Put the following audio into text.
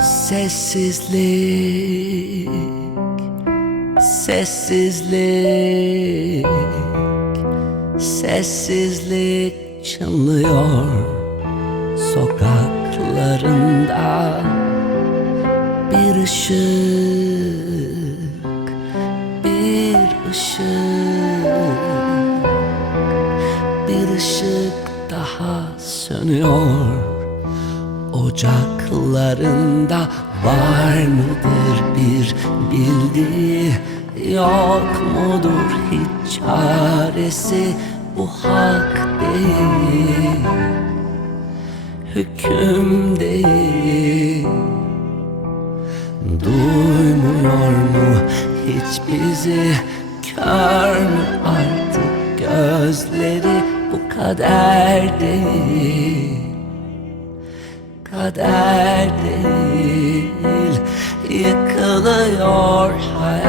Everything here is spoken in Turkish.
Sessizlik Sessizlik Sessizlik çınlıyor Sokaklarında. Bir ışık Bir ışık Bir ışık daha sönüyor Ocaklarında var mıdır bir bildiği? Yok mudur hiç çaresi? Bu hak değil. Hüküm değil. Duymuyor mu hiç bizi? Kör mü artık gözleri? Bu kader değil Kader değil Yıkılıyor hayat